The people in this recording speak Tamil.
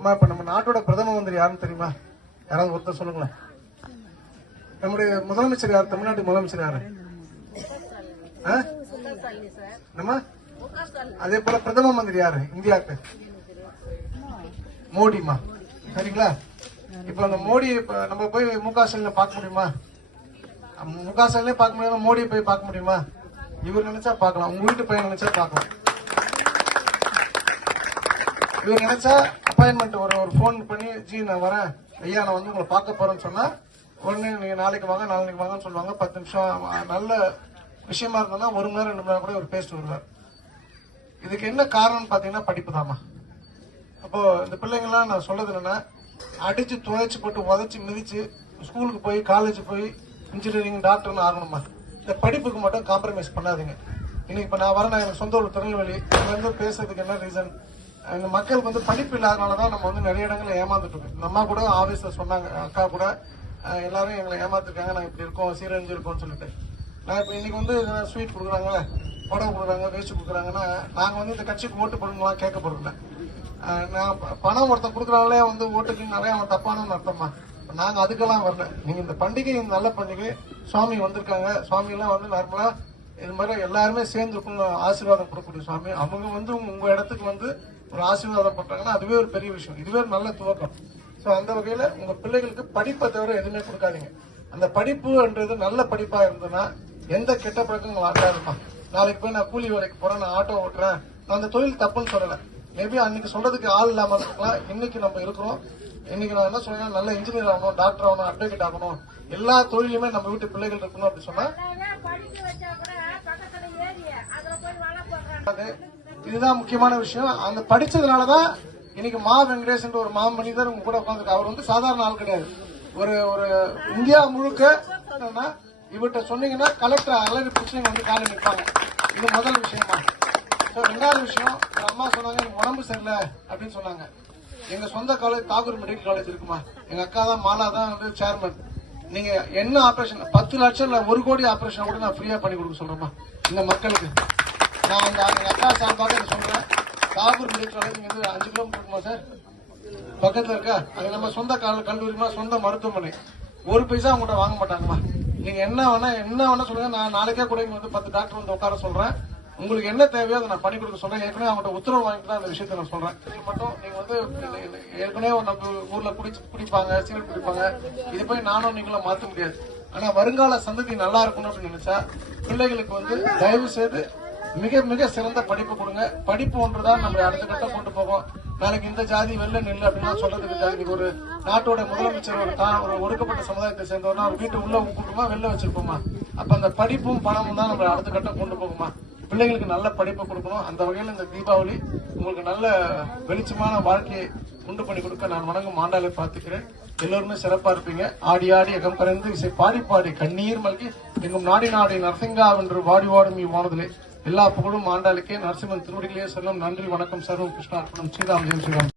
அம்மா இப்ப நம்ம நாட்டோட பிரதம மந்திரி யாருன்னு தெரியுமா? யாராவது ஒருத்தர் சொல்லுங்களேன். நம்முடைய முதலமைச்சர் யார்? தமிழ்நாட்டு முதலமைச்சர் யாரு? ஆ? நம்ம அதே போல பிரதம மந்திரி யாரு? இந்தியாவுக்கு. மோடிமா சரிங்களா? இப்ப அந்த மோடி நம்ம போய் மு க பார்க்க முடியுமா? மு க ஸ்டாலினே பார்க்க முடியாம மோடியை போய் பார்க்க முடியுமா? இவர் நினைச்சா பார்க்கலாம். உங்க வீட்டு பையன் நினைச்சா பார்க்கலாம். இவர் நினைச்சா அப்பாயின்மெண்ட் ஒரு ஒரு ஃபோன் பண்ணி ஜி நான் வரேன். ஐயா நான் வந்து உங்களை பார்க்க போறேன்னு சொன்னா உடனே நீங்க நாளைக்கு வாங்க நாளைக்கு வாங்கன்னு சொல்லுவாங்க. பத்து நிமிஷம் நல்ல விஷயமா இருந்ததுன்னா ஒரு மணி நேரம் ரெண்டு மணி நேரம் கூட ஒரு பேசிட்டு வருவார். இதுக்கு என்ன காரணம்னு பாத்தீங்கன்னா படிப்பு தாமா அப்போ இந்த பிள்ளைங்கள்லாம் நான் சொல்றது என்னன்னா அடிச்சு துவைச்சு போட்டு உதச்சு மிதிச்சு ஸ்கூலுக்கு போய் காலேஜ் போய் இன்ஜினியரிங் டாக்டர்னு ஆகணுமா இந்த படிப்புக்கு மட்டும் காம்ப்ரமைஸ் பண்ணாதீங்க. இன்னைக்கு இப்ப நான் வரேன் நான் எனக்கு சொந்த ஊர் திருநெல்வேலி. இங்க வந்து பேசுறதுக்கு என்ன ரீசன் இந்த மக்களுக்கு வந்து படிப்பு இல்லாதனால தான் நம்ம வந்து நிறைய இடங்களில் ஏமாந்துட்டு இருக்கோம். இந்த அம்மா கூட ஆஃபீஸில் சொன்னாங்க அக்கா கூட எல்லாரும் எங்களை ஏமாத்திருக்காங்க நாங்கள் இப்படி இருக்கோம் சீரழிஞ்சு இருக்கோம்னு சொல்லிட்டு. நான் இப்போ இன்னைக்கு வந்து ஸ்வீட் கொடுக்குறாங்கல்ல புடவை கொடுக்குறாங்க வேஸ்ட் கொடுக்குறாங்கன்னா நாங்கள் வந்து இந்த கட்சிக்கு ஓட்டு போடணும்லாம் கேட்க நான் பணம் ஒருத்தன் கொடுக்குறாங்களே வந்து ஓட்டுக்கு நிறைய அவன் தப்பானு அர்த்தமா? நாங்கள் அதுக்கெல்லாம் வரல. நீங்கள் இந்த பண்டிகை நல்ல பண்டிகை சுவாமி வந்திருக்காங்க. சுவாமி எல்லாம் வந்து நார்மலாக இது மாதிரி எல்லாருமே சேர்ந்துருக்கணும் ஆசீர்வாதம் கொடுக்கக்கூடிய சுவாமி. அவங்க வந்து உங்க இடத்துக்கு வந்து ஒரு ஆசீர்வாதம் பண்றாங்கன்னா அதுவே ஒரு பெரிய விஷயம். இதுவே ஒரு நல்ல துவக்கம். ஸோ அந்த வகையில உங்க பிள்ளைகளுக்கு படிப்பை தவிர எதுவுமே கொடுக்காதீங்க. அந்த படிப்புன்றது நல்ல படிப்பா இருந்ததுன்னா எந்த கெட்ட பழக்கங்கள் இருக்கும் நாளைக்கு போய் நான் கூலி வேலைக்கு போறேன் நான் ஆட்டோ ஓட்டுறேன். நான் அந்த தொழில் தப்புன்னு சொல்லல. மேபி அன்னைக்கு சொல்றதுக்கு ஆள் இல்லாம இருக்கலாம். இன்னைக்கு நம்ம இருக்கிறோம். இன்னைக்கு நான் என்ன சொல்றேன் நல்ல இன்ஜினியர் ஆகணும் டாக்டர் ஆகணும் அட்வொகேட் ஆகணும். எல்லா தொழிலுமே நம்ம வீட்டு பிள்ளைகள் இருக்கணும் அப்படின்னு சொன்னா படிக்க வச்சா கூட பக்கத்துல ஏறி அதுல போய் வள போடுறாங்க அது இதுதான் முக்கியமான விஷயம். அந்த படிச்சதுனாலதான் இன்னைக்கு மா வெங்கடேஷ் ஒரு மா மனிதர் உங்க கூட உட்காந்துருக்கு அவர் வந்து சாதாரண ஆள் கிடையாது. ஒரு ஒரு இந்தியா முழுக்க இவர்கிட்ட சொன்னீங்கன்னா கலெக்டர் அலரி பிரச்சனை வந்து காலி நிற்பாங்க. இது முதல் விஷயமா. ஸோ ரெண்டாவது விஷயம் அம்மா சொன்னாங்க எனக்கு உடம்பு சரியில்லை அப்படின்னு சொன்னாங்க. எங்க சொந்த காலேஜ் தாகூர் மெடிக்கல் காலேஜ் இருக்குமா? எங்க அக்கா தான் மாலா தான் வந்து சேர்மன் நீங்க என்ன ஆபரேஷன் பத்து லட்சம் இல்ல ஒரு கோடி ஆபரேஷன் கூட நான் ஃப்ரீயா பண்ணி கொடுக்க சொல்றேமா இந்த மக்களுக்கு. நான் அந்த எங்க அக்கா சார்பாக சொல்கிறேன் சொல்றேன். தாகூர் மெடிக்கல் காலேஜ் இருந்து அஞ்சு கிலோமீட்டர் இருக்குமா சார்? பக்கத்துல இருக்கா? அது நம்ம சொந்த கல்லூரிமா சொந்த மருத்துவமனை. ஒரு பைசா அவங்ககிட்ட வாங்க மாட்டாங்கம்மா. நீங்க என்ன வேணா என்ன வேணா சொல்லுங்க. நான் நாளைக்கே கூட இங்கே வந்து பத்து டாக்டர் வந்து உட்கார சொல்றேன். உங்களுக்கு என்ன தேவையோ அதை நான் பண்ணி கொடுக்க சொல்றேன். ஏற்கனவே அவங்ககிட்ட உத்தரவு வாங்கிட்டு தான் அந்த விஷயத்தை நான் சொல்றேன். இது மட்டும் நீங்க வந்து ஏற்கனவே நம்ம ஊர்ல குடிச்சு குடிப்பாங்க சிகரெட் குடிப்பாங்க. இது போய் நானும் நீங்களும் மாற்ற முடியாது. ஆனா வருங்கால சந்ததி நல்லா இருக்கணும் அப்படின்னு நினைச்சா பிள்ளைகளுக்கு வந்து தயவு செய்து மிக மிக சிறந்த படிப்பு கொடுங்க. படிப்பு ஒன்றுதான் நம்மளை அடுத்த கட்டம் கொண்டு போகும். நாளைக்கு இந்த ஜாதி வெளில நில்லு அப்படின்னு சொல்றதுக்கு இருக்காது. இன்னைக்கு ஒரு நாட்டோட முதலமைச்சர் ஒரு தான் ஒரு ஒடுக்கப்பட்ட சமுதாயத்தை சேர்ந்தவர்னா அவர் வீட்டு உள்ள கூட்டுமா வெளில வச்சிருப்போமா? அப்ப அந்த படிப்பும் பணமும் தான் நம்மளை அடுத்த கட்டம் கொண்டு போகுமா? பிள்ளைங்களுக்கு நல்ல படிப்பு கொடுக்கணும். அந்த வகையில் இந்த தீபாவளி உங்களுக்கு நல்ல வெளிச்சமான வாழ்க்கையை உண்டு பண்ணி கொடுக்க நான் வணங்கும் ஆண்டாளை பார்த்துக்கிறேன். எல்லோருமே சிறப்பா இருப்பீங்க. ஆடி ஆடி அகம் கரைந்து இசை பாடி பாடி கண்ணீர் மல்கி. எங்கும் நாடி நாடி நரசிங்கா என்று வாடி வாடும் இவ்வானதிலே எல்லா புகழும் ஆண்டாளுக்கே. நரசிம்மன் திருவடிகளே செல்லும். நன்றி வணக்கம். சர்வம் கிருஷ்ணார்ப்பணம் ஸ்ரீராம் ஜெயம் ஸ்ரீராம்.